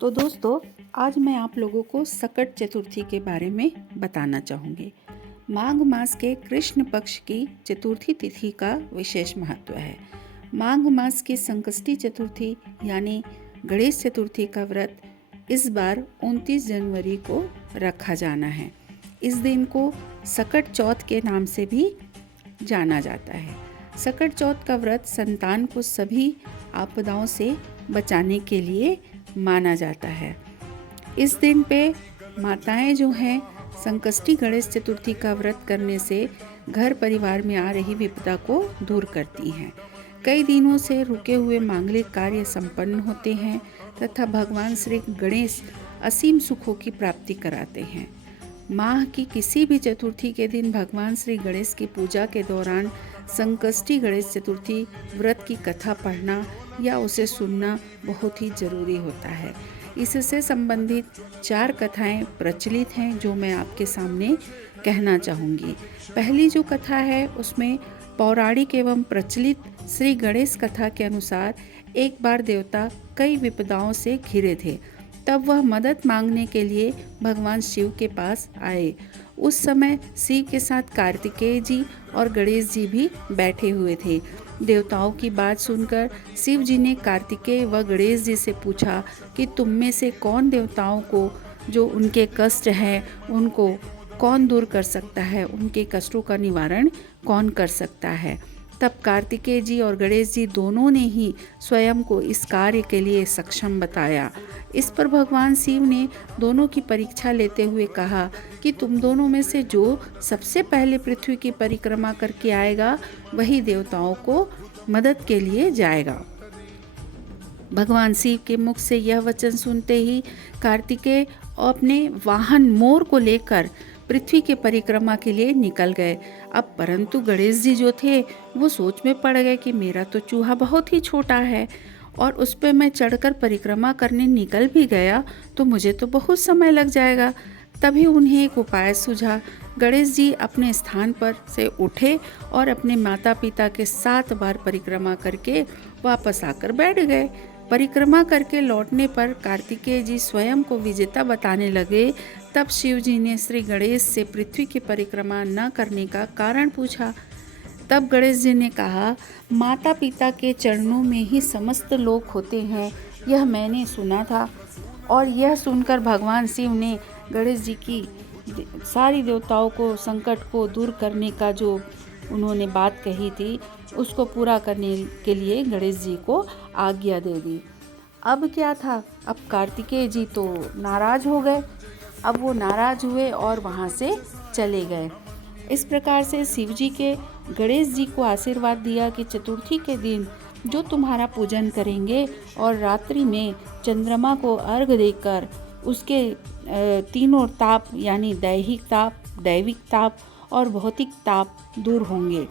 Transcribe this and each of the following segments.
तो दोस्तों, आज मैं आप लोगों को सकट चतुर्थी के बारे में बताना चाहूँगी। माघ मास के कृष्ण पक्ष की चतुर्थी तिथि का विशेष महत्व है। माघ मास की संकष्टी चतुर्थी यानी गणेश चतुर्थी का व्रत इस बार 29 जनवरी को रखा जाना है। इस दिन को सकट चौथ के नाम से भी जाना जाता है। सकट चौथ का व्रत संतान को सभी आपदाओं से बचाने के लिए माना जाता है। इस दिन पे माताएं जो हैं संकष्टी गणेश चतुर्थी का व्रत करने से घर परिवार में आ रही विपदा को दूर करती हैं। कई दिनों से रुके हुए मांगलिक कार्य संपन्न होते हैं तथा भगवान श्री गणेश असीम सुखों की प्राप्ति कराते हैं। माह की किसी भी चतुर्थी के दिन भगवान श्री गणेश की पूजा के दौरान संकष्टी गणेश चतुर्थी व्रत की कथा पढ़ना या उसे सुनना बहुत ही ज़रूरी होता है। इससे संबंधित 4 कथाएं प्रचलित हैं जो मैं आपके सामने कहना चाहूँगी। पहली जो कथा है उसमें पौराणिक एवं प्रचलित श्री गणेश कथा के अनुसार एक बार देवता कई विपदाओं से घिरे थे। तब वह मदद मांगने के लिए भगवान शिव के पास आए। उस समय शिव के साथ कार्तिकेय जी और गणेश जी भी बैठे हुए थे। देवताओं की बात सुनकर शिव जी ने कार्तिकेय व गणेश जी से पूछा कि तुम में से कौन देवताओं को जो उनके कष्ट हैं उनको कौन दूर कर सकता है, उनके कष्टों का निवारण कौन कर सकता है। तब कार्तिकेय जी और गणेश जी दोनों ने ही स्वयं को इस कार्य के लिए सक्षम बताया। इस पर भगवान शिव ने दोनों की परीक्षा लेते हुए कहा कि तुम दोनों में से जो सबसे पहले पृथ्वी की परिक्रमा करके आएगा वही देवताओं को मदद के लिए जाएगा। भगवान शिव के मुख से यह वचन सुनते ही कार्तिकेय अपने वाहन मोर को लेकर पृथ्वी के परिक्रमा के लिए निकल गए। अब परंतु गणेश जी जो थे वो सोच में पड़ गए कि मेरा तो चूहा बहुत ही छोटा है और उस पर मैं चढ़कर परिक्रमा करने निकल भी गया तो मुझे तो बहुत समय लग जाएगा। तभी उन्हें एक उपाय सूझा। गणेश जी अपने स्थान पर से उठे और अपने माता पिता के 7 बार परिक्रमा करके वापस आकर बैठ गए। परिक्रमा करके लौटने पर कार्तिकेय जी स्वयं को विजेता बताने लगे। तब शिव जी ने श्री गणेश से पृथ्वी की परिक्रमा न करने का कारण पूछा। तब गणेश जी ने कहा, माता पिता के चरणों में ही समस्त लोक होते हैं, यह मैंने सुना था। और यह सुनकर भगवान शिव ने गणेश जी की सारी देवताओं को संकट को दूर करने का जो उन्होंने बात कही थी उसको पूरा करने के लिए गणेश जी को आज्ञा दे दी। अब क्या था, अब कार्तिकेय जी तो नाराज हो गए। अब वो नाराज हुए और वहाँ से चले गए। इस प्रकार से शिव जी के गणेश जी को आशीर्वाद दिया कि चतुर्थी के दिन जो तुम्हारा पूजन करेंगे और रात्रि में चंद्रमा को अर्घ देकर उसके तीनों ताप यानी दैहिक ताप, दैविक ताप और भौतिक ताप दूर होंगे।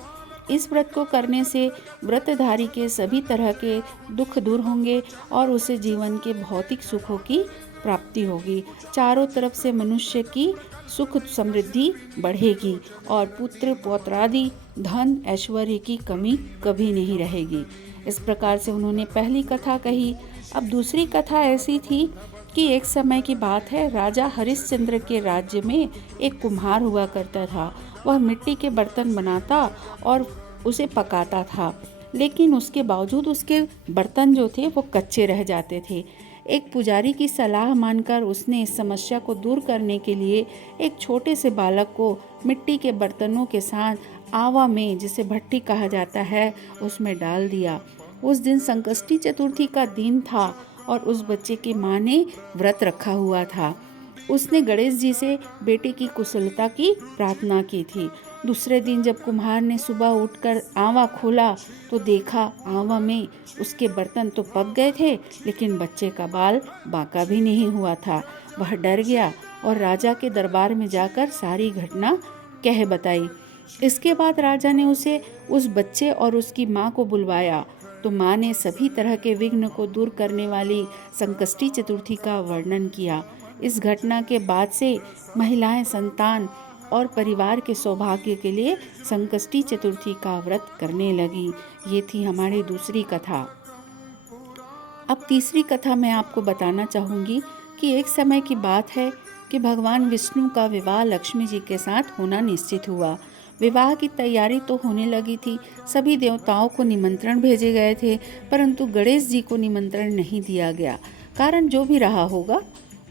इस व्रत को करने से व्रतधारी के सभी तरह के दुख दूर होंगे और उसे जीवन के भौतिक सुखों की प्राप्ति होगी। चारों तरफ से मनुष्य की सुख समृद्धि बढ़ेगी और पुत्र पौत्रादि धन ऐश्वर्य की कमी कभी नहीं रहेगी। इस प्रकार से उन्होंने पहली कथा कही। अब दूसरी कथा ऐसी थी कि एक समय की बात है, राजा हरिश्चंद्र के राज्य में एक कुम्हार हुआ करता था। वह मिट्टी के बर्तन बनाता और उसे पकाता था, लेकिन उसके बावजूद उसके बर्तन जो थे वो कच्चे रह जाते थे। एक पुजारी की सलाह मानकर उसने इस समस्या को दूर करने के लिए एक छोटे से बालक को मिट्टी के बर्तनों के साथ आवा में, जिसे भट्टी कहा जाता है, उसमें डाल दिया। उस दिन संकष्टी चतुर्थी का दिन था और उस बच्चे की माँ ने व्रत रखा हुआ था। उसने गणेश जी से बेटे की कुशलता की प्रार्थना की थी। दूसरे दिन जब कुम्हार ने सुबह उठकर आवा खोला तो देखा आवा में उसके बर्तन तो पक गए थे, लेकिन बच्चे का बाल बांका भी नहीं हुआ था। वह डर गया और राजा के दरबार में जाकर सारी घटना कह बताई। इसके बाद राजा ने उसे उस बच्चे और उसकी माँ को बुलवाया तो माँ ने सभी तरह के विघ्न को दूर करने वाली संकष्टी चतुर्थी का वर्णन किया। इस घटना के बाद से महिलाएं संतान और परिवार के सौभाग्य के लिए संकष्टी चतुर्थी का व्रत करने लगी। ये थी हमारी दूसरी कथा। अब तीसरी कथा मैं आपको बताना चाहूँगी कि एक समय की बात है कि भगवान विष्णु का विवाह लक्ष्मी जी के साथ होना निश्चित हुआ। विवाह की तैयारी तो होने लगी थी, सभी देवताओं को निमंत्रण भेजे गए थे, परंतु गणेश जी को निमंत्रण नहीं दिया गया। कारण जो भी रहा होगा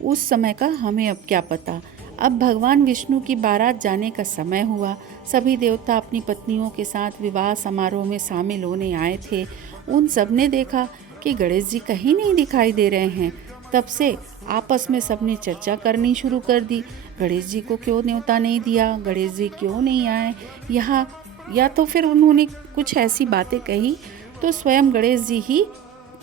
उस समय का हमें अब क्या पता। अब भगवान विष्णु की बारात जाने का समय हुआ। सभी देवता अपनी पत्नियों के साथ विवाह समारोह में शामिल होने आए थे। उन सब ने देखा कि गणेश जी कहीं नहीं दिखाई दे रहे हैं। तब से आपस में सबने चर्चा करनी शुरू कर दी, गणेश जी को क्यों न्योता नहीं दिया, गणेश जी क्यों नहीं आए यहाँ। या तो फिर उन्होंने कुछ ऐसी बातें कही तो स्वयं गणेश जी ही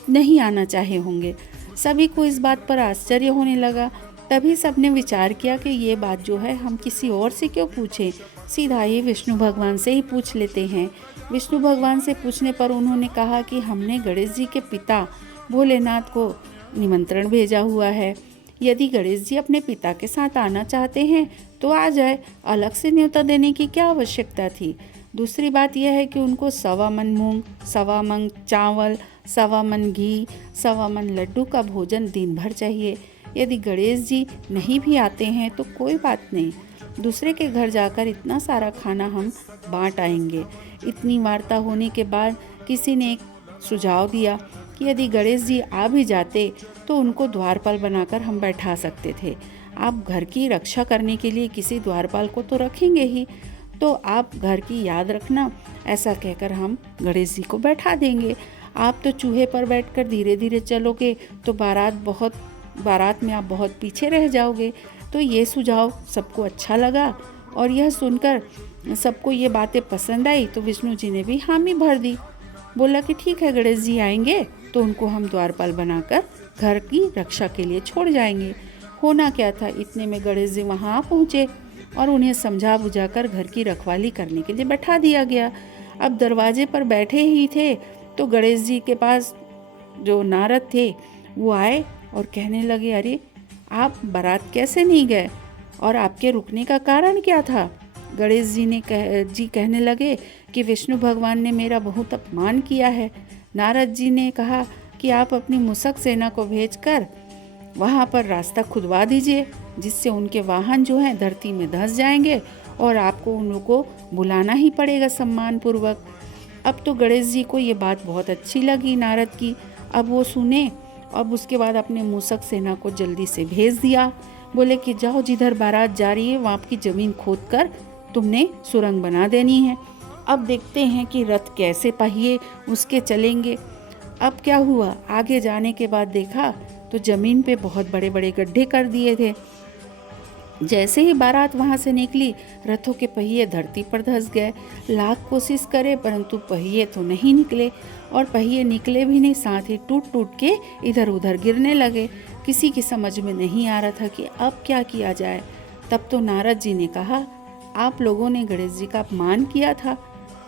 नहीं आना चाहे होंगे। सभी को इस बात पर आश्चर्य होने लगा। तभी सबने विचार किया कि ये बात जो है हम किसी और से क्यों पूछें, सीधा ही विष्णु भगवान से ही पूछ लेते हैं। विष्णु भगवान से पूछने पर उन्होंने कहा कि हमने गणेश जी के पिता भोलेनाथ को निमंत्रण भेजा हुआ है। यदि गणेश जी अपने पिता के साथ आना चाहते हैं तो आ जाए, अलग से न्योता देने की क्या आवश्यकता थी। दूसरी बात यह है कि उनको 1.25 मन मूंग, 1.25 मन चावल, 1.25 मन घी, 1.25 मन लड्डू का भोजन दिन भर चाहिए। यदि गणेश जी नहीं भी आते हैं तो कोई बात नहीं, दूसरे के घर जाकर इतना सारा खाना हम बांट आएंगे। इतनी वार्ता होने के बाद किसी ने एक सुझाव दिया कि यदि गणेश जी आ भी जाते तो उनको द्वारपाल बनाकर हम बैठा सकते थे। आप घर की रक्षा करने के लिए किसी द्वारपाल को तो रखेंगे ही, तो आप घर की याद रखना, ऐसा कहकर हम गणेश जी को बैठा देंगे। आप तो चूहे पर बैठकर धीरे धीरे चलोगे तो बारात में आप बहुत पीछे रह जाओगे। तो ये सुझाव सबको अच्छा लगा और यह सुनकर सबको ये बातें पसंद आई तो विष्णु जी ने भी हामी भर दी। बोला कि ठीक है, गणेश जी आएंगे तो उनको हम द्वारपाल बनाकर घर की रक्षा के लिए छोड़ जाएंगे। होना क्या था, इतने में गणेश जी वहाँ पहुँचे और उन्हें समझा बुझाकर घर की रखवाली करने के लिए बैठा दिया गया। अब दरवाजे पर बैठे ही थे तो गणेश जी के पास जो नारद थे वो आए और कहने लगे, अरे आप बारात कैसे नहीं गए और आपके रुकने का कारण क्या था। गणेश जी कहने लगे कि विष्णु भगवान ने मेरा बहुत अपमान किया है। नारद जी ने कहा कि आप अपनी मूषक सेना को भेजकर वहाँ पर रास्ता खुदवा दीजिए, जिससे उनके वाहन जो हैं धरती में धंस जाएंगे और आपको उनको बुलाना ही पड़ेगा सम्मान पूर्वक। अब तो गणेश जी को ये बात बहुत अच्छी लगी नारद की। अब वो सुने, अब उसके बाद अपने मूषक सेना को जल्दी से भेज दिया। बोले कि जाओ, जिधर बारात जा रही है वहाँ की ज़मीन खोद कर तुमने सुरंग बना देनी है। अब देखते हैं कि रथ कैसे पहिए उसके चलेंगे। अब क्या हुआ, आगे जाने के बाद देखा तो ज़मीन पे बहुत बड़े बड़े गड्ढे कर दिए थे। जैसे ही बारात वहाँ से निकली, रथों के पहिए धरती पर धंस गए। लाख कोशिश करे परंतु पहिए तो नहीं निकले, और पहिए निकले भी नहीं, साथ ही टूट टूट के इधर उधर गिरने लगे। किसी की समझ में नहीं आ रहा था कि अब क्या किया जाए। तब तो नारद जी ने कहा, आप लोगों ने गणेश जी का अपमान किया था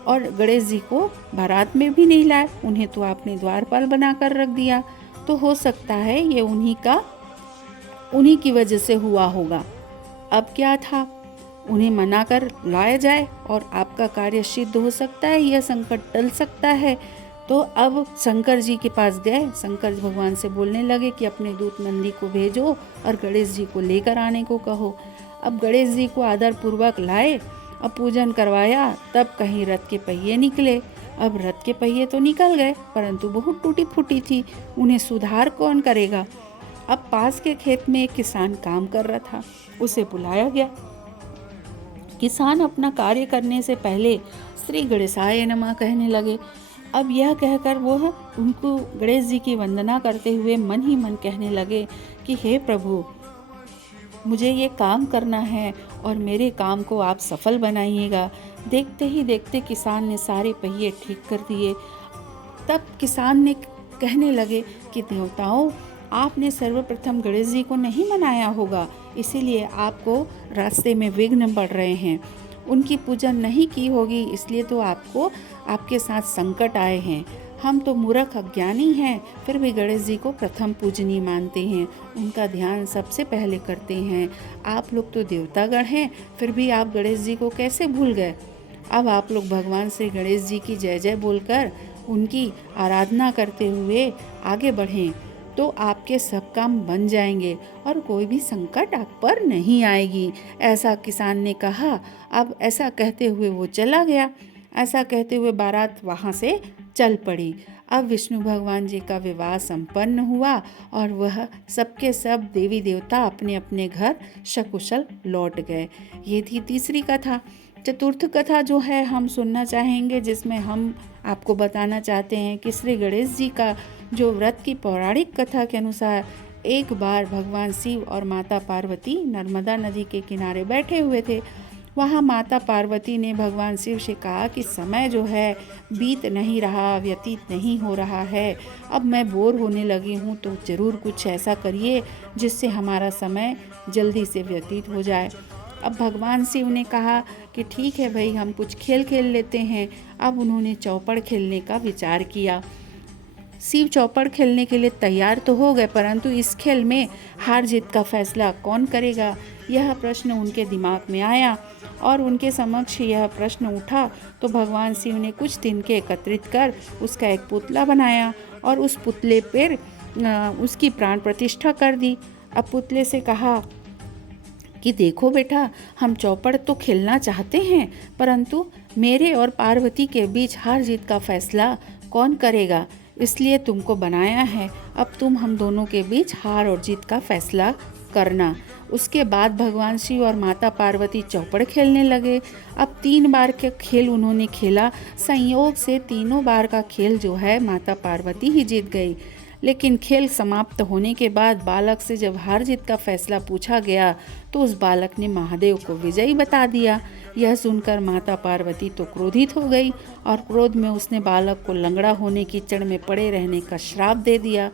और गणेश जी को बारात में भी नहीं लाए, उन्हें तो आपने द्वारपाल बनाकर रख दिया। तो हो सकता है ये उन्हीं की वजह से हुआ होगा। अब क्या था, उन्हें मना कर लाया जाए और आपका कार्य सिद्ध हो सकता है, यह संकट टल सकता है। तो अब शंकर जी के पास गए। शंकर भगवान से बोलने लगे कि अपने दूत नंदी को भेजो और गणेश जी को लेकर आने को कहो। अब गणेश जी को आदर पूर्वक लाए, अब पूजन करवाया, तब कहीं रथ के पहिए निकले। अब रथ के पहिए तो निकल गए परंतु बहुत टूटी फूटी थी, उन्हें सुधार कौन करेगा। अब पास के खेत में एक किसान काम कर रहा था, उसे बुलाया गया। किसान अपना कार्य करने से पहले श्री गणेशाय नमः कहने लगे। अब यह कहकर वह उनको गणेश जी की वंदना करते हुए मन ही मन कहने लगे कि हे प्रभु, मुझे ये काम करना है और मेरे काम को आप सफल बनाइएगा। देखते ही देखते किसान ने सारे पहिए ठीक कर दिए। तब किसान ने कहने लगे कि देवताओं, आपने सर्वप्रथम गणेश जी को नहीं मनाया होगा, इसीलिए आपको रास्ते में विघ्न पड़ रहे हैं। उनकी पूजा नहीं की होगी, इसलिए तो आपको आपके साथ संकट आए हैं। हम तो मूर्ख अज्ञानी हैं, फिर भी गणेश जी को प्रथम पूजनीय मानते हैं, उनका ध्यान सबसे पहले करते हैं। आप लोग तो देवतागण हैं, फिर भी आप गणेश जी को कैसे भूल गए। अब आप लोग भगवान श्री गणेश जी की जय जय बोलकर उनकी आराधना करते हुए आगे बढ़ें तो आपके सब काम बन जाएंगे और कोई भी संकट आप पर नहीं आएगी। ऐसा किसान ने कहा। अब ऐसा कहते हुए वो चला गया। ऐसा कहते हुए बारात वहाँ से चल पड़ी। अब विष्णु भगवान जी का विवाह संपन्न हुआ और वह सबके सब देवी देवता अपने अपने घर सकुशल लौट गए। ये थी तीसरी कथा। चतुर्थ कथा जो है हम सुनना चाहेंगे, जिसमें हम आपको बताना चाहते हैं कि श्री गणेश जी का जो व्रत की पौराणिक कथा के अनुसार एक बार भगवान शिव और माता पार्वती नर्मदा नदी के किनारे बैठे हुए थे। वहाँ माता पार्वती ने भगवान शिव से कहा कि समय जो है बीत नहीं रहा, व्यतीत नहीं हो रहा है। अब मैं बोर होने लगी हूँ, तो ज़रूर कुछ ऐसा करिए जिससे हमारा समय जल्दी से व्यतीत हो जाए। अब भगवान शिव ने कहा कि ठीक है भाई, हम कुछ खेल खेल लेते हैं। अब उन्होंने चौपड़ खेलने का विचार किया। शिव चौपड़ खेलने के लिए तैयार तो हो गए, परंतु इस खेल में हार जीत का फैसला कौन करेगा, यह प्रश्न उनके दिमाग में आया। और उनके समक्ष यह प्रश्न उठा तो भगवान शिव ने कुछ तिनके एकत्रित कर उसका एक पुतला बनाया और उस पुतले पर उसकी प्राण प्रतिष्ठा कर दी। अब पुतले से कहा कि देखो बेटा, हम चौपड़ तो खेलना चाहते हैं, परंतु मेरे और पार्वती के बीच हार जीत का फैसला कौन करेगा, इसलिए तुमको बनाया है। अब तुम हम दोनों के बीच हार और जीत का फैसला करना। उसके बाद भगवान शिव और माता पार्वती चौपड़ खेलने लगे। अब 3 बार का खेल उन्होंने खेला। संयोग से तीनों बार का खेल जो है माता पार्वती ही जीत गई। लेकिन खेल समाप्त होने के बाद बालक से जब हार जीत का फैसला पूछा गया तो उस बालक ने महादेव को विजयी बता दिया। यह सुनकर माता पार्वती तो क्रोधित हो गई और क्रोध में उसने बालक को लंगड़ा होने की कीचड़ में पड़े रहने का श्राप दे दिया।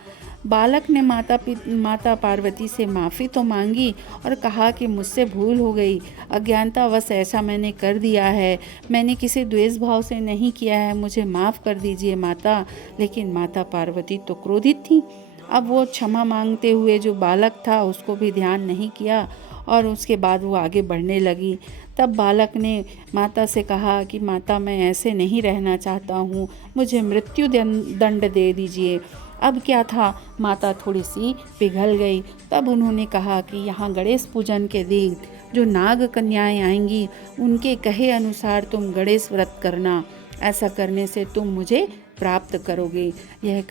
बालक ने माता पार्वती से माफ़ी तो मांगी और कहा कि मुझसे भूल हो गई, अज्ञानतावश ऐसा मैंने कर दिया है, मैंने किसी द्वेष भाव से नहीं किया है, मुझे माफ़ कर दीजिए माता। लेकिन माता पार्वती तो क्रोधित थी। अब वो क्षमा मांगते हुए जो बालक था उसको भी ध्यान नहीं किया और उसके बाद वो आगे बढ़ने लगी। तब बालक ने माता से कहा कि माता, मैं ऐसे नहीं रहना चाहता हूँ, मुझे मृत्यु दंड दे दीजिए। अब क्या था, माता थोड़ी सी पिघल गई। तब उन्होंने कहा कि यहाँ गणेश पूजन के दिन जो नाग कन्याएं आएंगी उनके कहे अनुसार तुम गणेश व्रत करना, ऐसा करने से तुम मुझे प्राप्त करोगे। यह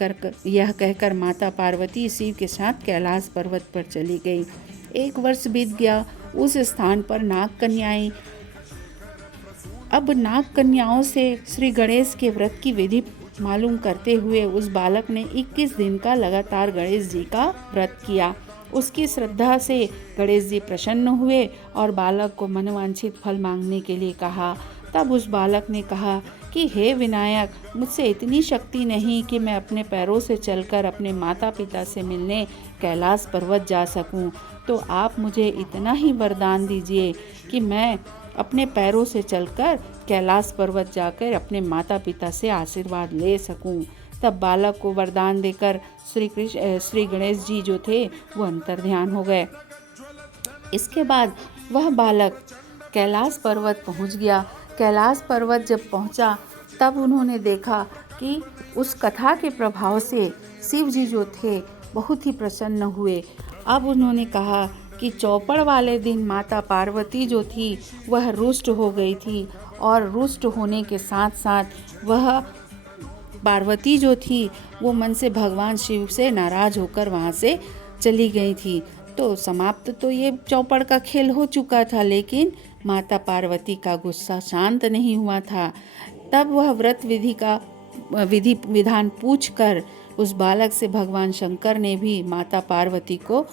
कहकर माता पार्वती शिव के साथ कैलाश पर्वत पर चली गई। 1 वर्ष बीत गया। उस स्थान पर नाग कन्याएं, अब नाग कन्याओं से श्री गणेश के व्रत की विधि मालूम करते हुए उस बालक ने 21 दिन का लगातार गणेश जी का व्रत किया। उसकी श्रद्धा से गणेश जी प्रसन्न हुए और बालक को मनवांछित फल मांगने के लिए कहा। तब उस बालक ने कहा कि हे विनायक, मुझसे इतनी शक्ति नहीं कि मैं अपने पैरों से चलकर अपने माता पिता से मिलने कैलाश पर्वत जा सकूं, तो आप मुझे इतना ही वरदान दीजिए कि मैं अपने पैरों से चलकर कैलाश पर्वत जाकर अपने माता पिता से आशीर्वाद ले सकूं। तब बालक को वरदान देकर श्री गणेश जी जो थे वो अंतर्ध्यान हो गए। इसके बाद वह बालक कैलाश पर्वत पहुंच गया। कैलाश पर्वत जब पहुंचा तब उन्होंने देखा कि उस कथा के प्रभाव से शिव जी जो थे बहुत ही प्रसन्न हुए। अब उन्होंने कहा कि चौपड़ वाले दिन माता पार्वती जो थी वह रुष्ट हो गई थी और रुष्ट होने के साथ साथ वह पार्वती जो थी वो मन से भगवान शिव से नाराज होकर वहाँ से चली गई थी। तो समाप्त तो ये चौपड़ का खेल हो चुका था, लेकिन माता पार्वती का गुस्सा शांत नहीं हुआ था। तब वह व्रत विधि विधान पूछकर उस बालक से भगवान शंकर ने भी माता पार्वती को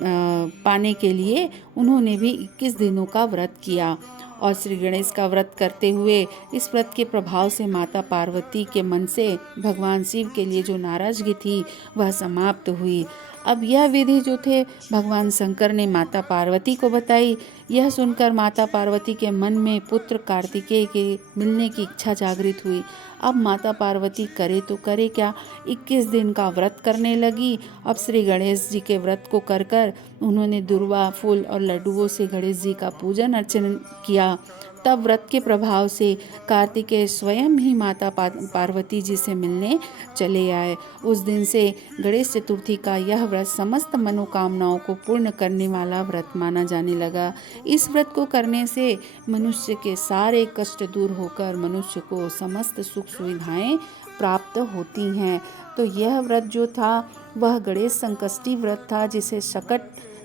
पाने के लिए उन्होंने भी 21 दिनों का व्रत किया। और श्री गणेश का व्रत करते हुए इस व्रत के प्रभाव से माता पार्वती के मन से भगवान शिव के लिए जो नाराजगी थी वह समाप्त हुई। अब यह विधि जो थे भगवान शंकर ने माता पार्वती को बताई। यह सुनकर माता पार्वती के मन में पुत्र कार्तिकेय के मिलने की इच्छा जागृत हुई। अब माता पार्वती करे तो करे क्या, 21 दिन का व्रत करने लगी। अब श्री गणेश जी के व्रत को कर उन्होंने दुर्वा फूल और लड्डुओं से गणेश जी का पूजन अर्चन किया। तब व्रत के प्रभाव से कार्तिकेय स्वयं ही माता पार्वती जी से मिलने चले आए। उस दिन से गणेश चतुर्थी का यह व्रत समस्त मनोकामनाओं को पूर्ण करने वाला व्रत माना जाने लगा। इस व्रत को करने से मनुष्य के सारे कष्ट दूर होकर मनुष्य को समस्त सुख सुविधाएं प्राप्त होती हैं। तो यह व्रत जो था वह गणेश संकष्टी व्रत था, जिसे सकट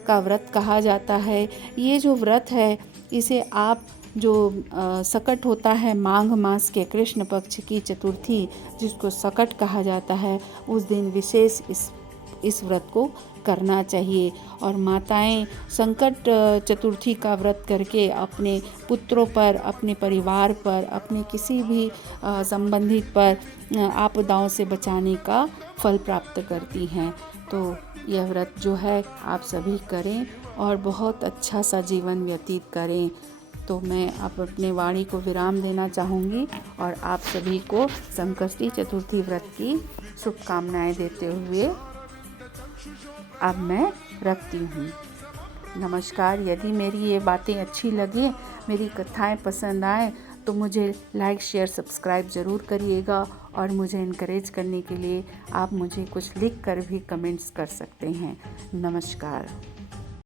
का व्रत कहा जाता है। ये जो व्रत है इसे आप जो सकट होता है, माघ मास के कृष्ण पक्ष की चतुर्थी जिसको सकट कहा जाता है, उस दिन विशेष इस व्रत को करना चाहिए। और माताएं संकट चतुर्थी का व्रत करके अपने पुत्रों पर, अपने परिवार पर, अपने किसी भी संबंधित पर आपदाओं से बचाने का फल प्राप्त करती हैं। तो यह व्रत जो है आप सभी करें और बहुत अच्छा सा जीवन व्यतीत करें। तो मैं अब अपने वाणी को विराम देना चाहूँगी और आप सभी को संकष्टी चतुर्थी व्रत की शुभकामनाएं देते हुए अब मैं रखती हूँ। नमस्कार। यदि मेरी ये बातें अच्छी लगें, मेरी कथाएं पसंद आएँ तो मुझे लाइक, शेयर, सब्सक्राइब ज़रूर करिएगा और मुझे इनकरेज करने के लिए आप मुझे कुछ लिख कर भी कमेंट्स कर सकते हैं। नमस्कार।